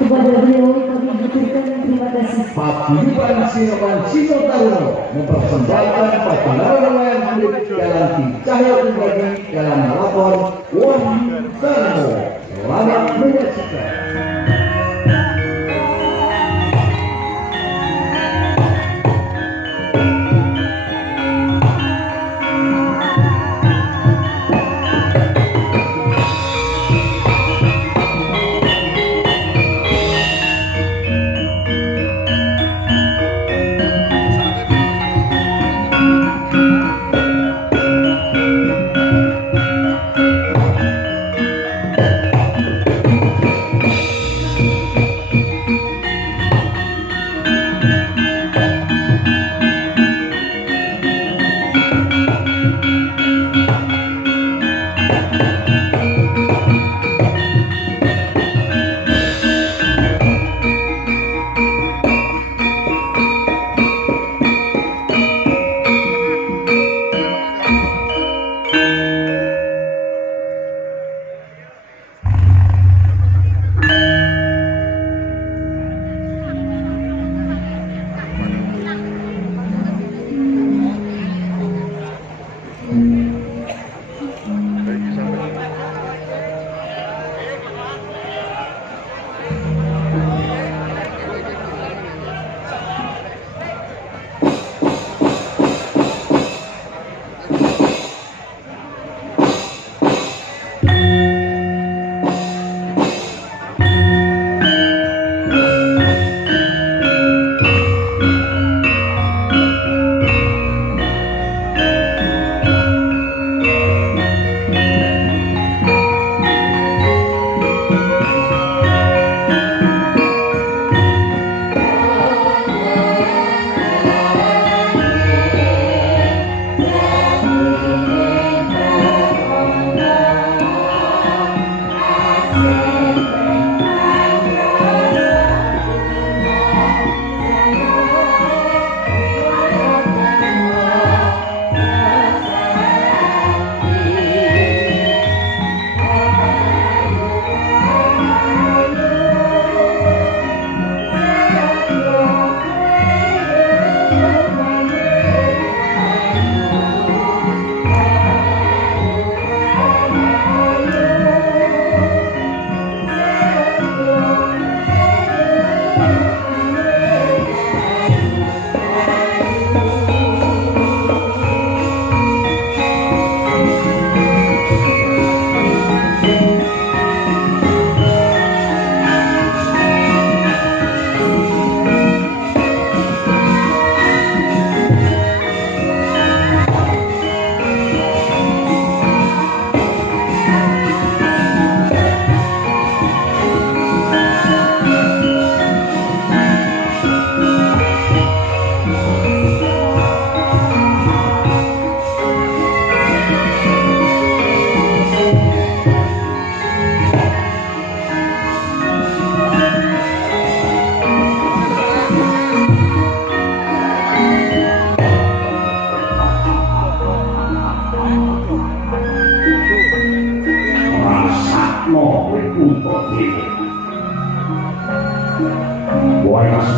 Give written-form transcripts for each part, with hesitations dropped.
Kepada beliau kami mengucapkan terima kasih. Paguyuban Sinoman Sino Taruno mempersembahkan pertandingan kulit jalan di Cahaya Pribadi dalam lapor Wahyu Darmo. Selamat menyaksikan.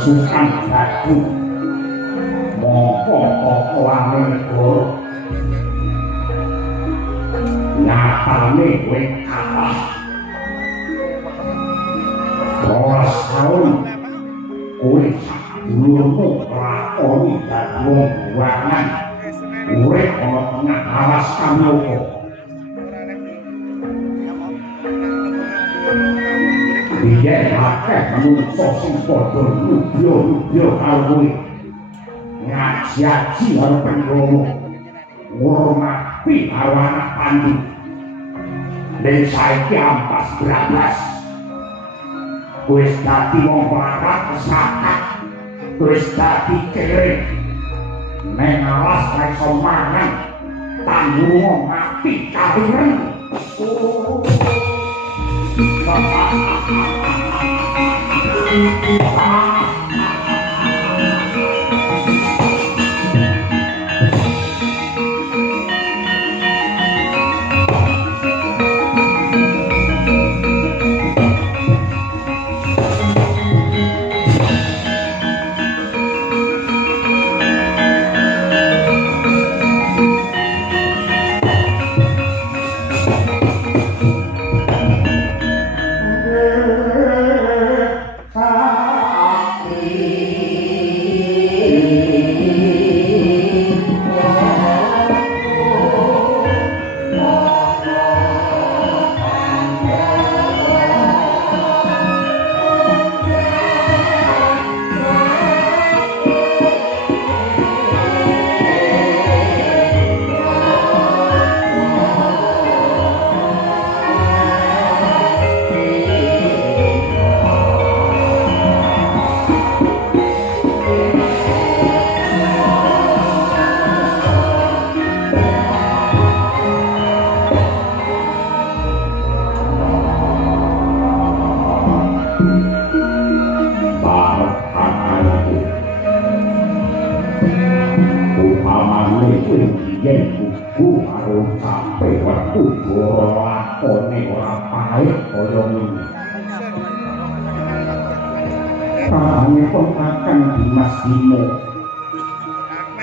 Sukan baku mongko angin negara nyatane kowe kalah 12 tahun kowe dulurmu lakoni dadi wong buangan urip ana tengah alas ngawas kamoko. Biyen akeh manungsa sing padha nyubya-nyubya karo kowe. Ngaji-aji karo Pandhawa. Ngurmati karo anak Pandhu. Ning saiki ampas brablas. Wis dadi wong larat kesakat. Wis dadi kere. Neng alas ra iso mangan. Tanggung mati kawiren.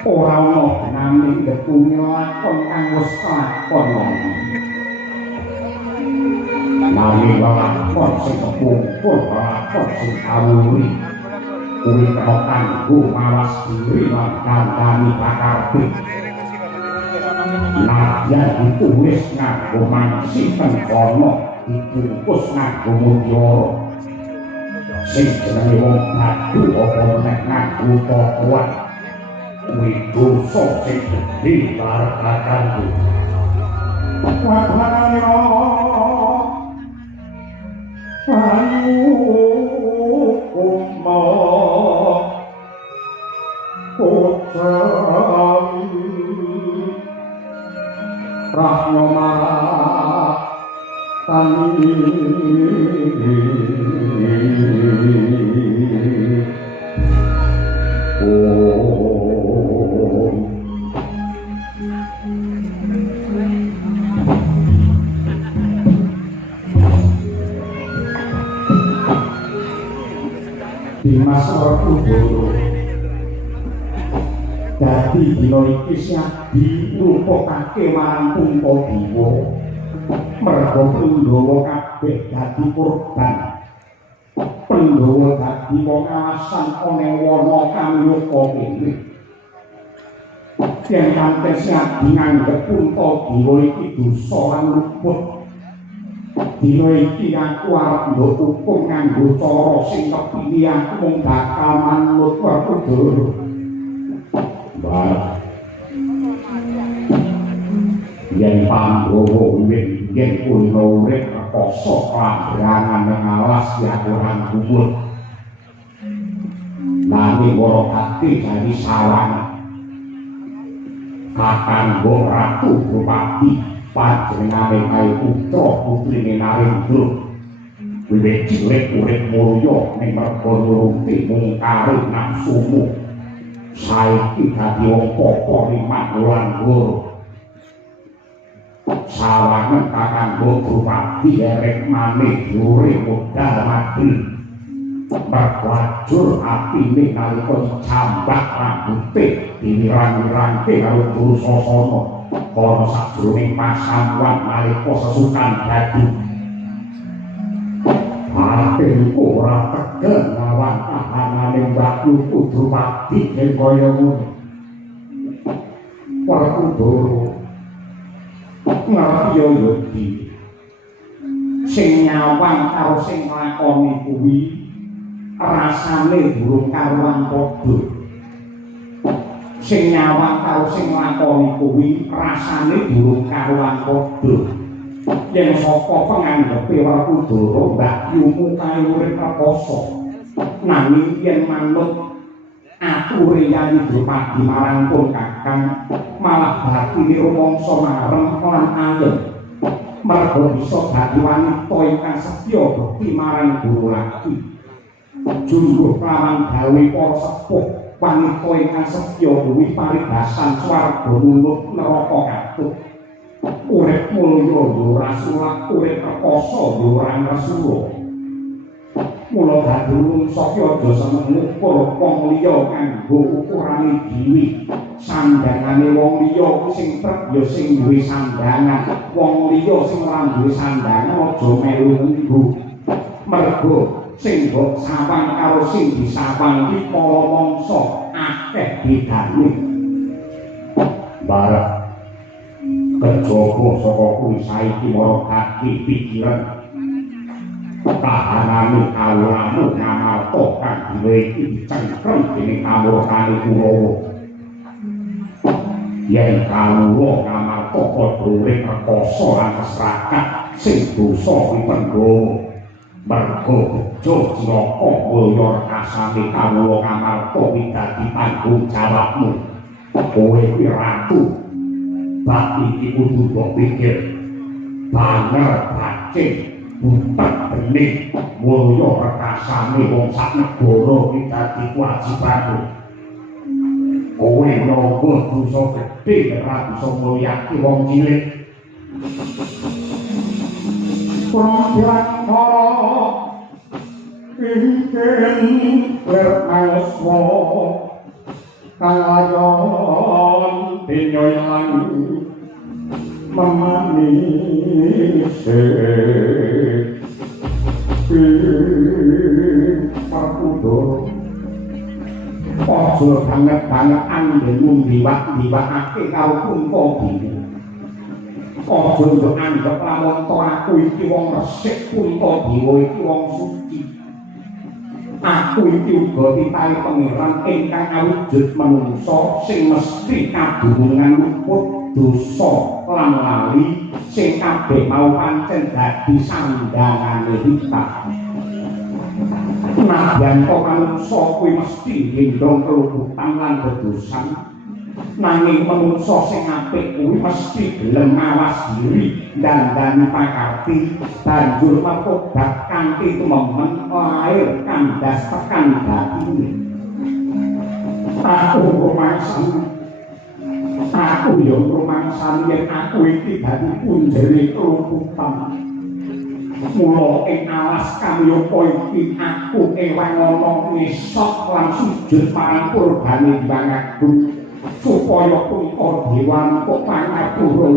Ora ana nanging getunya lakon kang wis lakon. Nanging lakon sing kepungkur lakon sing kawuri. Kuwi kena kanggo mawas diri lan kandhani pakarti. Nadyan ditulis nganggo mansipen kono dibungkus nganggo mutiara. Sing jenenge wong Badhu apa meneh nganggo tokoan. Widoso sing gedhe barakakanku. Wadhanana ayu umma putra Rahmamara tani Dimas Werkudara dadi dina iki siadi ngrupakake marang Puntadewa merga Pandhawa kabeh dadi korban. Pandhawa dadi wong alasan ana wana kang yuka kene. Yen kanthi siadi nganggep Puntadewa iki dosa lan luput. Dina iki aku arep nduk hukum nganggo cara sing kepilih aku mung bakal manut Werkudara. Mbah. Yen Pandhawa yen kuna urip rekoso klamberangan ning alas ya ora gumun. Nanging ora kate jadi sawangan. Kakanggo Ratu Drupadi panjenengane kae putra putrine Narendra. Wiwit cilik urip mulya ning merga nuruti mungkare nafsumu. Saiki dadi wong pokok limat lan guru. Sawangan kakanggo Drupadi erek maneh urip modal mati. Merkwajur atine nalika dicambak rambute diwirang-wirangke karo Durusasana. Kono sajroning pasamuan nalika sesukan dadi atinku ora tegel lawan kahanane Mbakku Drupadi ing kaya ngono. Werkudara ngerti yo di sing nyawang karo sing nglakoni kuwi rasane durung karuan padha sing nyawang karo sing nglakoni kuwi rasane durung karuan padha yen saka panganggepe Werkudara Mbak Yumu kaya urip rekoso nanging yen manut ature Yayi Drupadi marang pun Kakang malah batine rumangsa mareng lan ayem mergo bisa dadi wanita ingkang setya bekti marang guru laki jumbuh kelawan gawe para sepuh wanita ingkang setya duwi paribasan swarga nulung neraka katut urip mulya yo ora sulak urip rekoso yo ora ngrasula mula dadi rumangsa aja seneng ngukur wong liya kanggo ukurane dhewe sandangane wong liya sing trep ya sing duwe sandangan wong liya sing ora duwe sandangan aja melu nggo mergo sing mbok sawang karo sing disawang iki para mangsa akeh bedane bareng kejaba saka kuwi saiki marang hati pikiran kahanane kawulamu ngamarta kang dhewe iki dicengkrem dening kamurkane Kurawa yen kawula ngamarta padha urip rekoso lan masyarakat sing dosa wipendha mergo bejo cilaka mulya rekasane kawula ngamarta widadi tanggung jawabmu kowe kuwi ratu bab iki kudu mbok pikir banger bacing butek bening mulya rekasane wong sak negara iki dadi kewajibanmu kowe nanggo dosa gedhe ora bisa mulyake wong cilik Prambyakara ingkang leraswa kalayon pinyoyan memanise Pakudara aja banget-bangetan yen diwak-diwakake karo Kuntabini aja nduk anggap lamun aku iki wong resik Kuntadewa iki wong suci aku iki uga titahe pangeran ingkang awujud manungsa sing mesti kadunungan luput dosa lan lali sing kabeh mau pancen dadi sandangane kita nadyan kok manungsa kuwi mesti gendong keluputan lan kedosan nanging manungsa sing apik kuwi mesti gelem ngawas diri dandani pakarti banjur matobat kanthi tumemen lair kandas tekan batine aku yo rumangsan yen aku iki dadi punjere keluputan mula ing alas kamyapa iki aku ewan ana ngesot lan sujud marang purbane Hyang Agung supaya Kuntadewa kok pangapura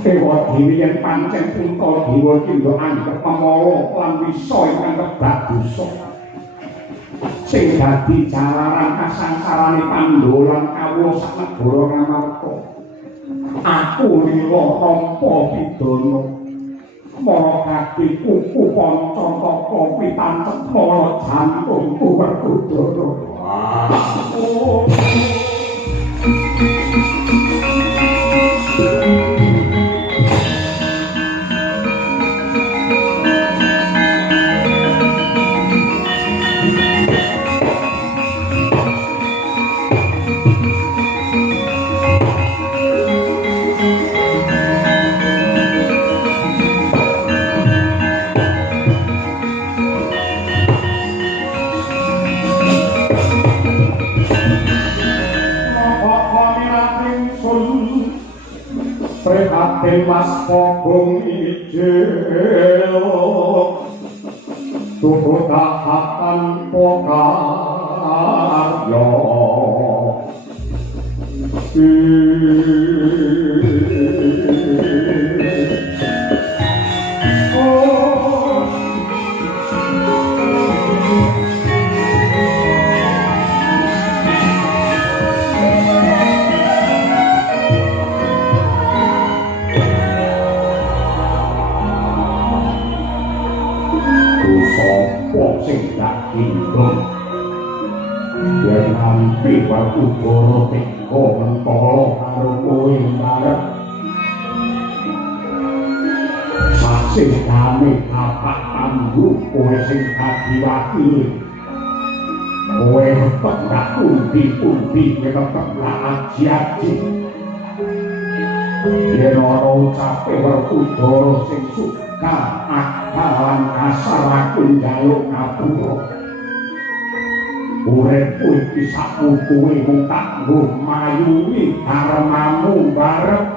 Dewa Dewi yen pancen Kuntadewa iki ndok anggep pamawa lan bisa ingkang kebak dosa sing dadi jalaran kasangsarane Pandhawa lan kawula sak negara ngamarta aku lila nampa pidana mara gati kuku pancantaka pitancep mara jantungku Werkudara Mas Pogong Ijel Tubuh tahatan Pokaryo indung yen nampi waktu goro teko mentolo karo kowe bareng sing kami apak tangguh kowe sing kadiwakili kowe tetap pundi-pundi tetap aji-aji yen ana ucape werkudara sing suka akalan kasar aku njaluk ngapura uripku iki saputuhe mung kanggo mayungi karemamu bareng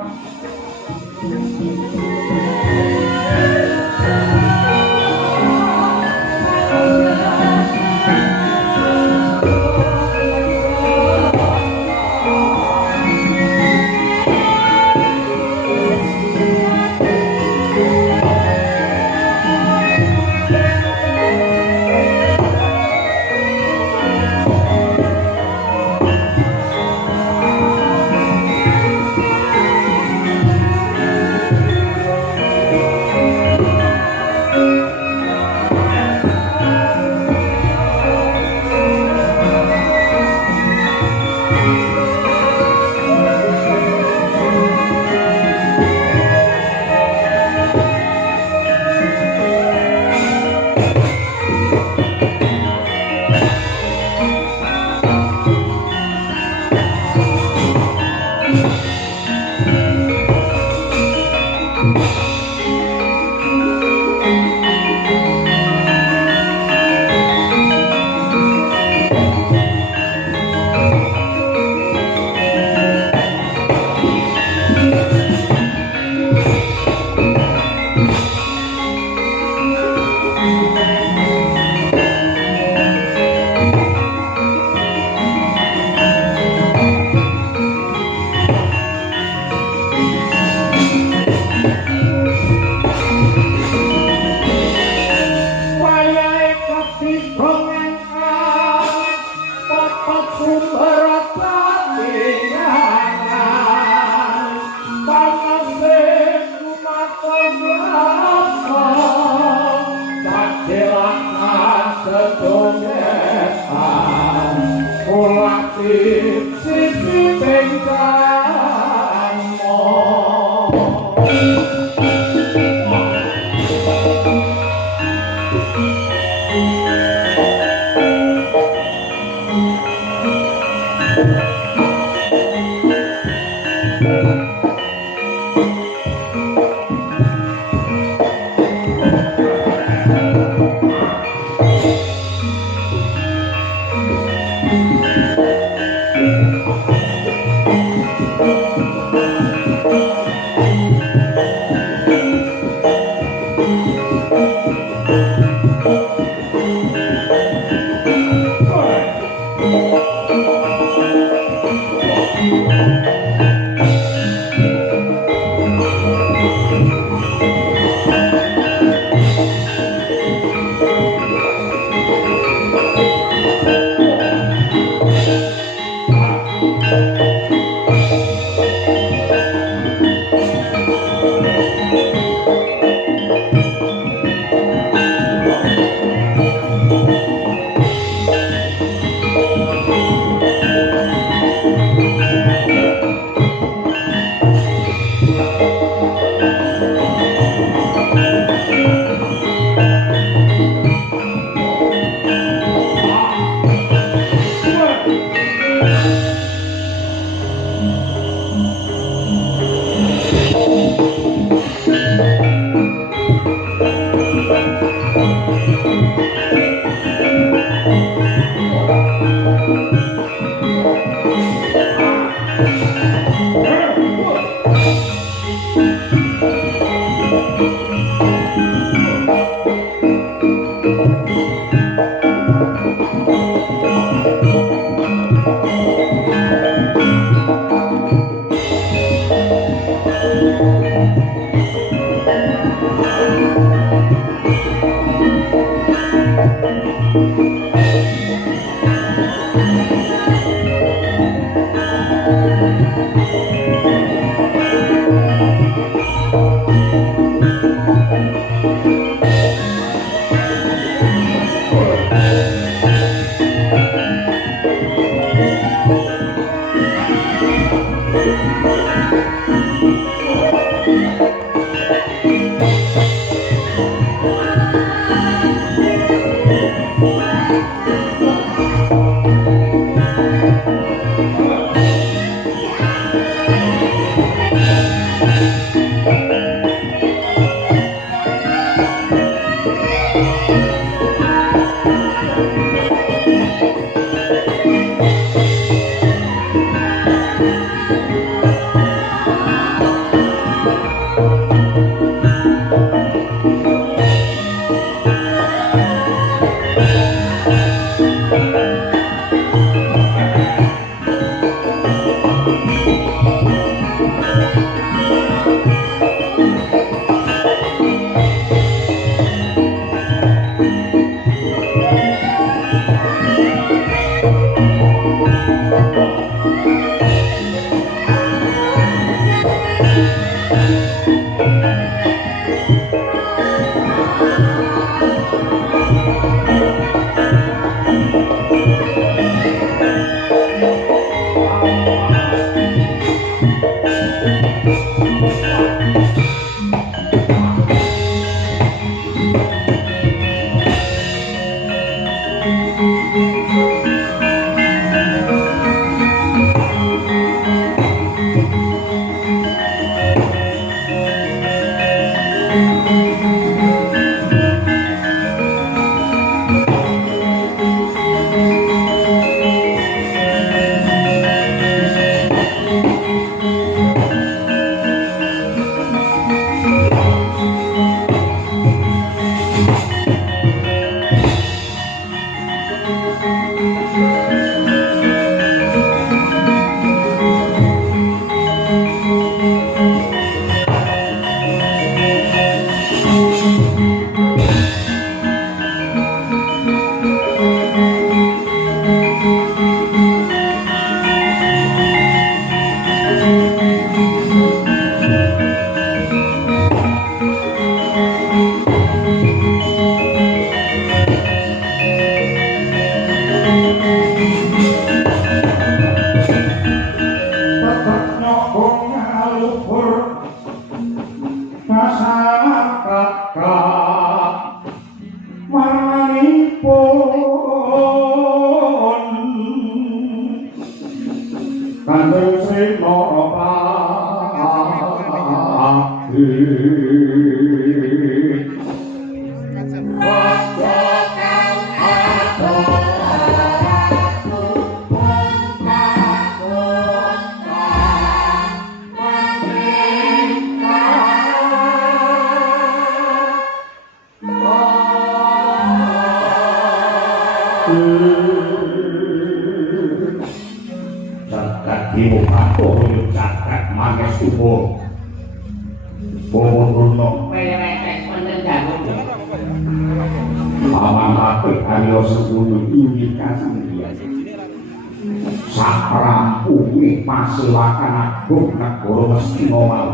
Silakan agung negara mesti ngomong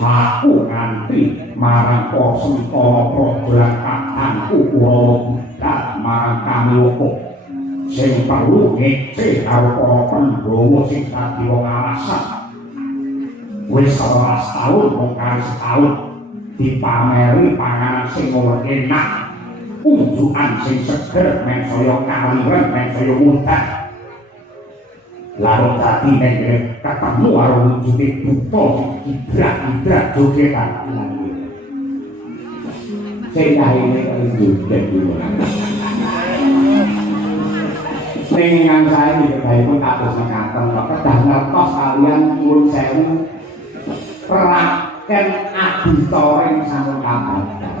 aku nganti marang Sentara program katanku kula budal marang Kamiloko sing perlu ngece karo para Pandhawa sing dadi wong alasan wis 11 taun wong kali setahun dipameri panganan sing enak unjukan sing seger men saya kaliren men saya mudah lalu tadi neng ketemu karo wujude buta ibrak-ibrak jogetan sing kahine kali joget ning ngangsane dikaipun kados mekaten kedah ngertos kalian nyuwun sewu peraken aditoring sampun kabadan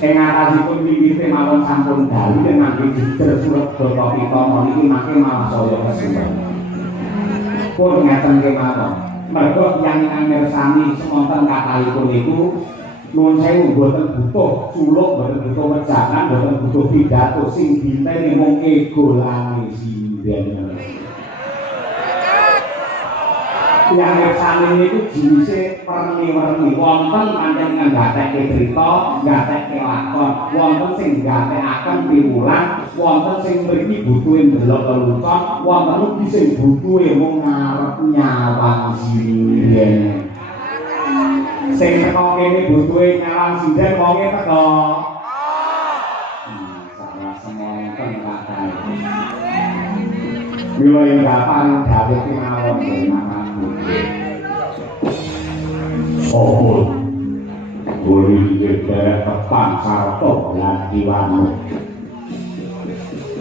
ing atasipun wiwite mawon sampun dalu nangge jejer surat Bapa Pitama niki mangke malah saya kesuwen. Pun ngaten kemawon. Mergo tiyang ingkang mirsani semonten kathahipun niku nuwun sewu boten butuh culuk, boten butuh wejangan, boten butuh pidato sing dinteni mung ego lange sinden. Yang mirsani niku jinise perni-werni wonten pancen nggatekke crita, nggatekke lakon, wonten sing nggatekaken piwulan, wonten sing mriki butuhe ndelok lelucon, wonten ugi sing butuhe mung ngarep nyawang sinden. Sing teko kene butuhe nyawang sinden wonge teko. Salah semonten kathah. Mila ing gapan dawuh kemawon mangke. Sopo boleh diterek tepan sarta lan diwanu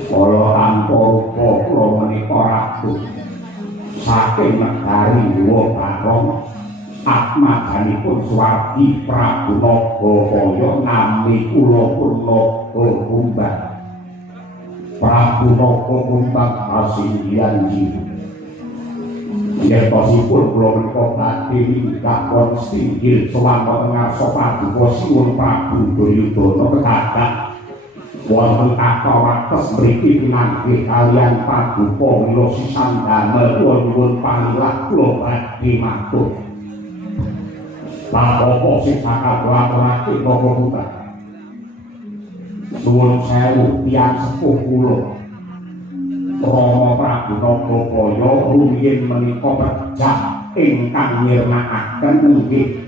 kala tanpa rupa kula menika ratu saking negari Dewa Bathara atmajanipun Swardi Prabu Nagakaya nami kula pun Nagakumbang Prabu Nagakumbang Kasindhian Yentosipun kula menika badhe kakon singgil sowan wonten ngarsa paduka siwun Prabu Duryudana kedadak wonten tata wates mriki pinanggih kaliyan paduka mila sisan damel kula nyuwun panggilah kula badhe matur. Lah apa sing bakal kula aturake Bapak Putra? Nuwun sewu tiyang sepuh kula Rama Prabu Nagakaya rumiyin menika pejah ingkang nyirnakaken inggih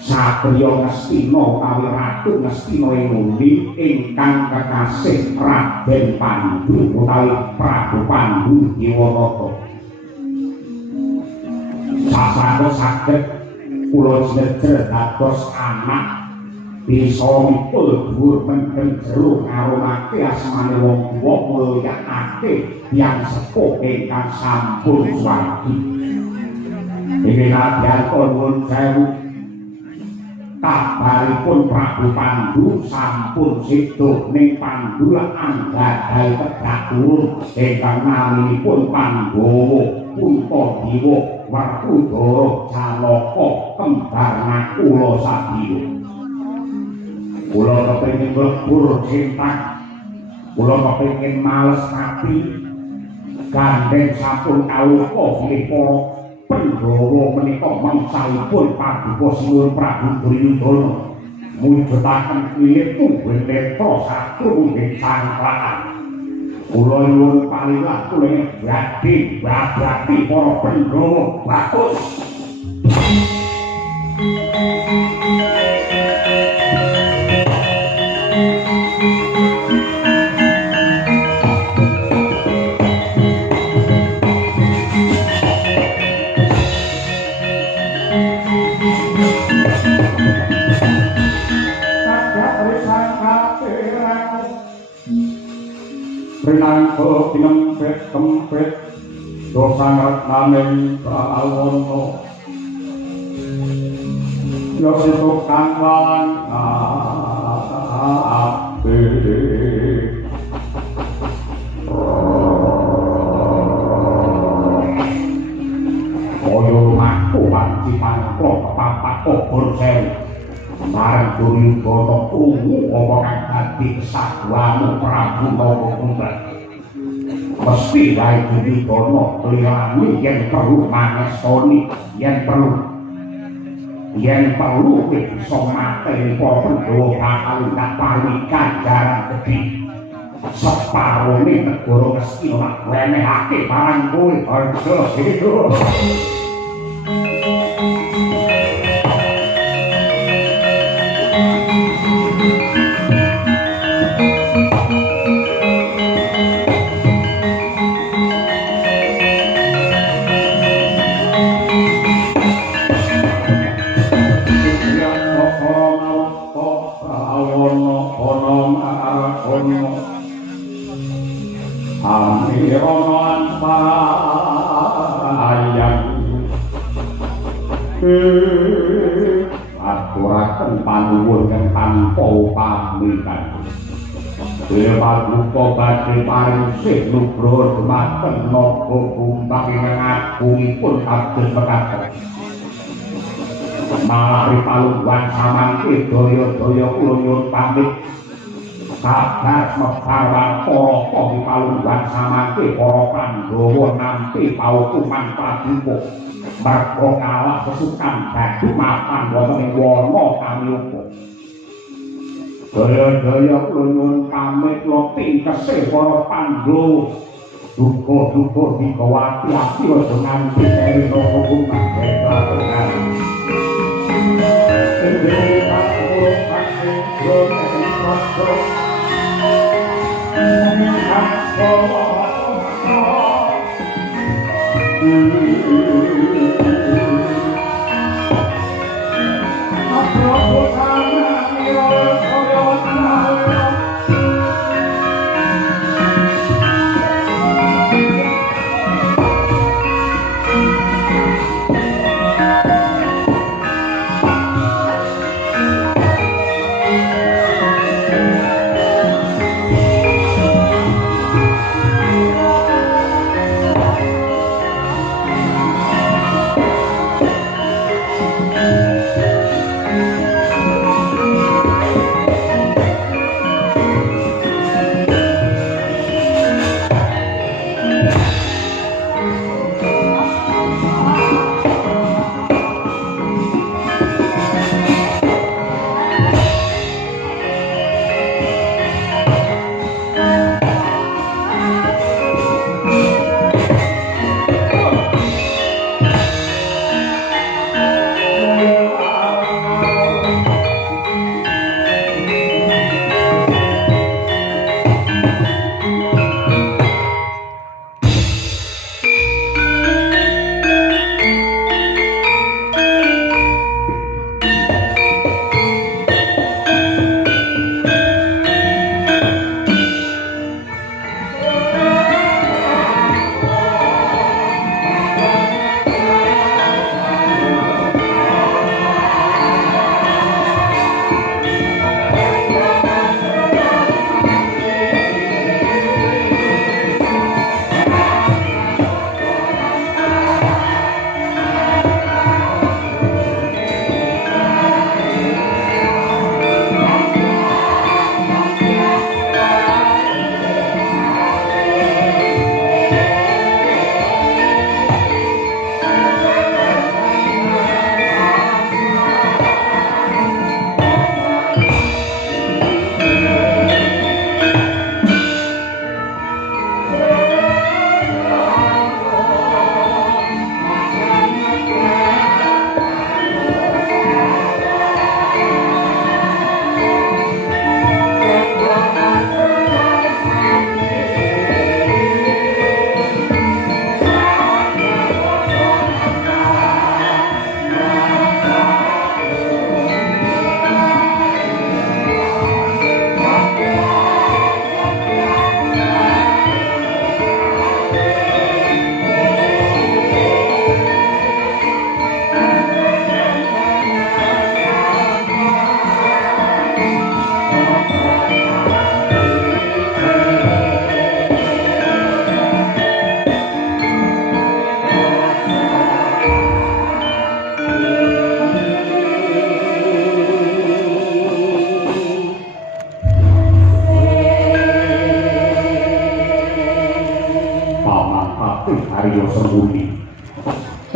satriya Ngastina utawi Ratu Ngastina Ingundi ingkang kekasih Raden Pandhu utawi Prabu Pandhu Dewata. Sasampun saged kula jejer dados anak bisa mipul dhuwur mendem jero ngarunake asmane wong tuwa mulyakake tiyang sepuh ingkang sampun swargi. Inggih nadyanto nuwun sewu kabaripun Prabu Pandhu sampun sedo ning Pandhulan anggadhahi pedhak dhuwur ingkang naminipun Pandhawa Puntadewa Werkudara Janaka kembar Nakula Sadya. Kula kepengin lebur cinta, kula kepengin males mati, gandeng sampun kawuka bilih para Pandhawa menika mangsalipun paduka sinuwun Prabu Duryudana mujudaken wiwit tunggul netra satru ing sangklakan. Kula nyuwun palilah kula badhe babati para Pandhawa bagus. Rinangka pinempet kempet dosa ngetnaning prawono yo situk kangwalan ape koyo maku wanci pangko papak obor sewu marang Duryudana krungu apa kang dadi kesadaranmu Prabu Nagakaya. Mesti wae Duryudana kelirani yen perlu mangestoni, yen perlu bisa mateni para Pandhawa bakal ndapani ganjaran gedhe. Separone negara Ngastina tak wenehake marang kowe harga itu. Aturaken panuwun kang tanpa pamitan. Dewa duka badhe paring sih nugroho dumateng naga kumbang ingkang agungipun kados mekaten. Malah ripalungguhan samangke daya-daya kula nyuwun pamit. Kabar mebawan para ripalungguhan samangke para Pandhawa nampi paukuman praduka. Merga kalah kesukan badu mapan wonten ing wana Kamyuga. Daya-daya kula nyuwun pamit lo tingkese para Pandhawa. Duga-duga digawati ati aja nganti keri napa kumpul kedatongan.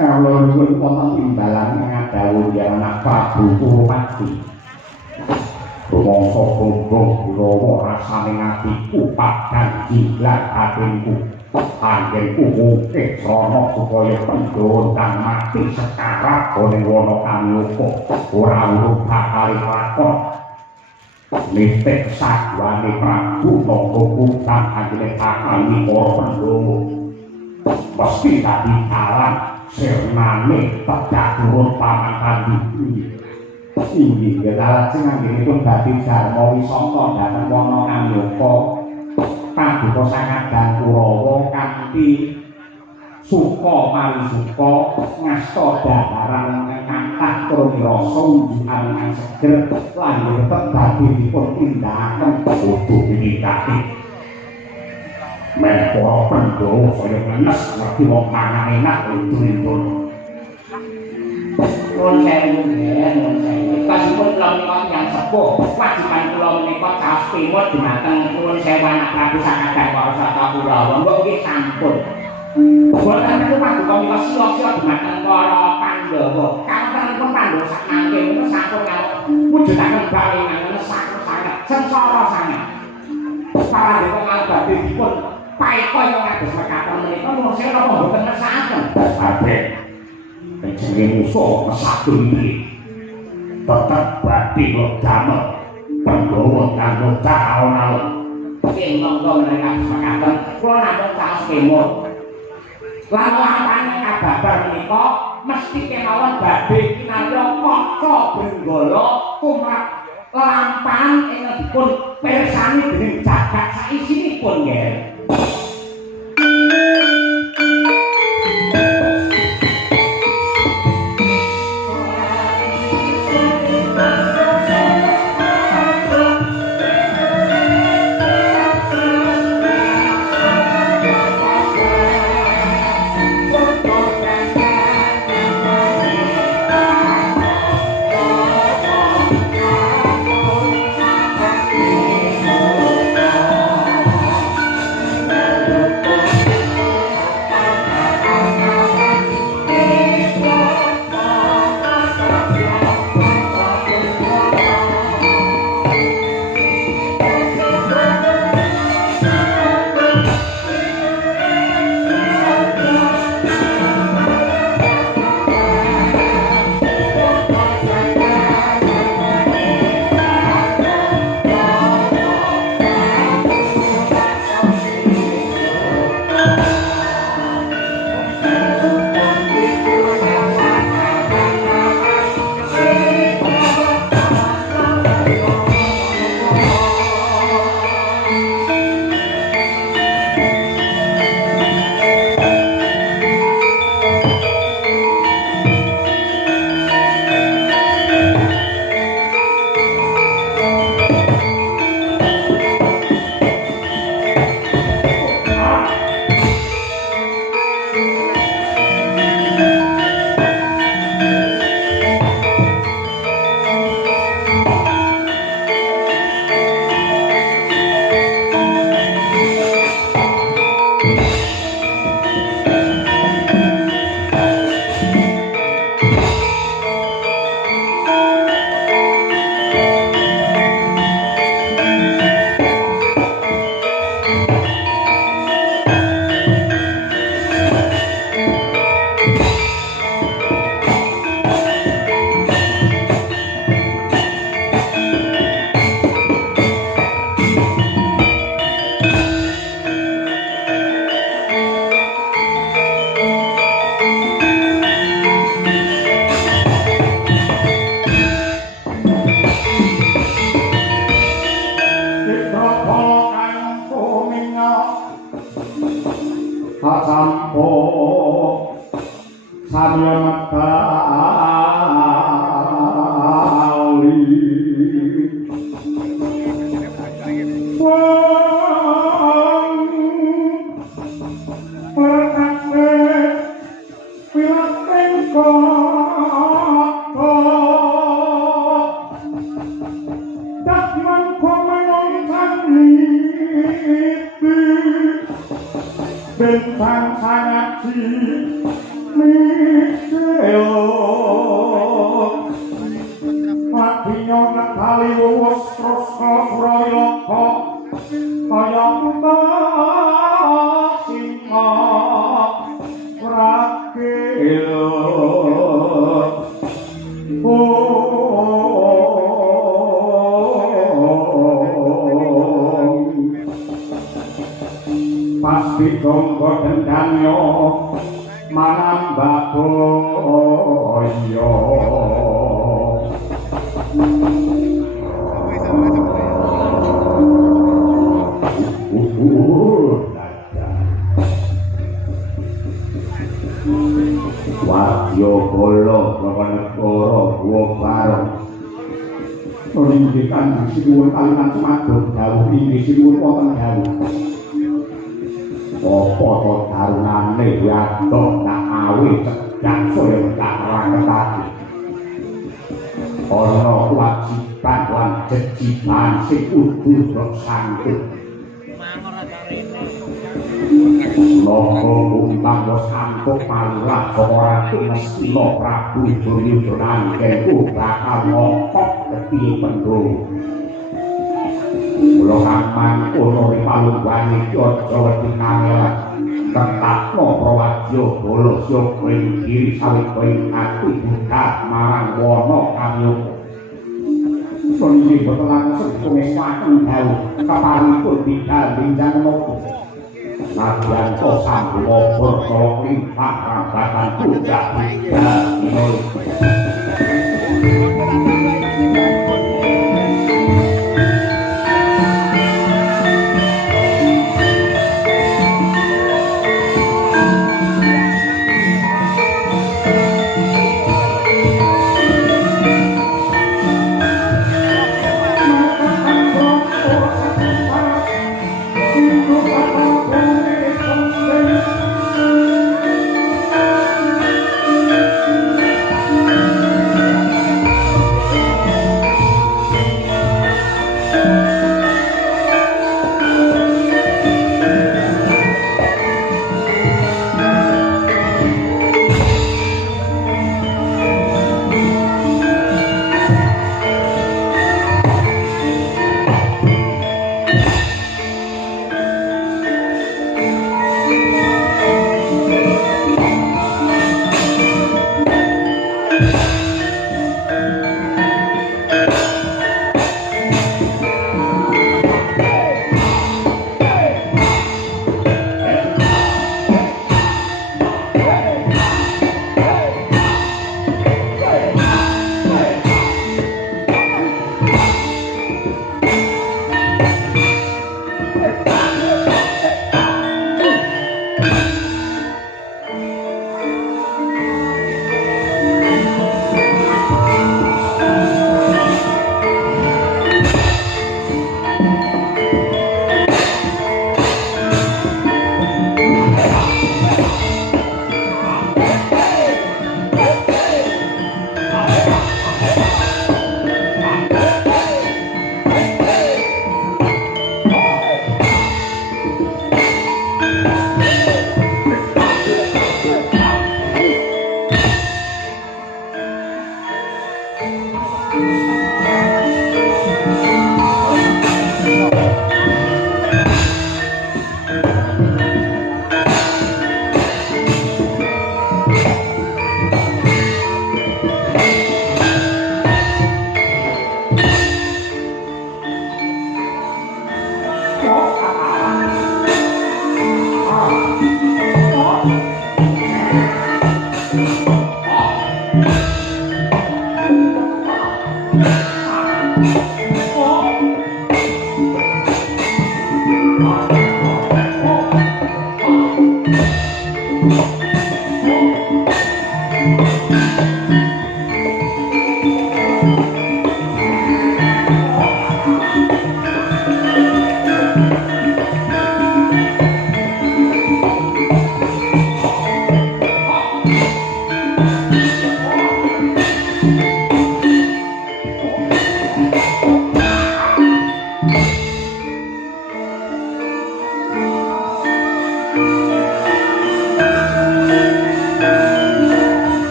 kalau nuwun wonten timbalan ngadhawuh yen anak Prabu Purwati. Rumangsa gombong Kurawa rasane atiku padhang jinglat atinku. Anggenku mungkin srana supaya Pandhawa kang mati sekarat ning wana Kamiloka ora urung bakal lakon. Nitik sadwane Prabu Nanggaku kang anjene kakali para Pandhawa. Meski dadi kalah sirnane tedak turun paman iki. Inggih gedal sing anggenipun dadi Darma Wisata dhateng wana Kamiloka. Paduka sangadhan Kurawa kanthi suka mari suka ngasta dadaran kathah tur mirasa unjukan kang seger lan tetep dadi dipun tindakaken kudu dinikati. Men para Pandhawa saya menes ngerti wong mangan enak unjul-unjul. Nuwun sewu nggih, nuwun sewu. Kasipun kula menika yang sepuh, wajiban kula menika caos pimut dumateng nuwun sewu anak Prabu Sakadhan Warasata Kurawa. Mbok nggih sampun. Boten menika paduka mila sila-sila dumateng para Pandhawa. Kawontenanipun Pandhawa sak mangke menika sampun wujudaken balingan sanget sengsara sanget. Para dewa kalebet dipun paekaya kados mekaten menika nuwun sewu napa mboten ngersakaken. Kabeh jenenge musuh mesake iki tetep badhe damel Pandhawa kanggo cah alon-alon. Nggih monggo mereka mekaten kula namung caos kemur. Lan lampane kababar menika mesti kemawon badhe kinarya kaca Benggala tumrap lampahan ingkang dipun pirsani dening jagat saisinipun nggih. Bintang sangat sini ditonggo dendanyo manambah boyo Wadya Bala Prawanegara Guwa Barong Pendidikan sinuwun kalian semaduk dawuh ini sinuwun wonten dawuh apa to darunane wadok nak awe cedhak saya tak raketake ana kewajiban lan jejiban sing kudu sanggup Loko umpang was angkuk malah seorang Mestina Prabu Duryudana keku bakal ngokok ketiye penduduk Mula kaman ono palungguane aja wedi kangelan tetapno Prawadya Bala Syoga kiri sawetawing ati budak marang wana kamyoko Soni boten sepunge saking dawuh kaparipun didanding janmoko Nadyan to sambunga berkala limpah rambatan budak budak Oh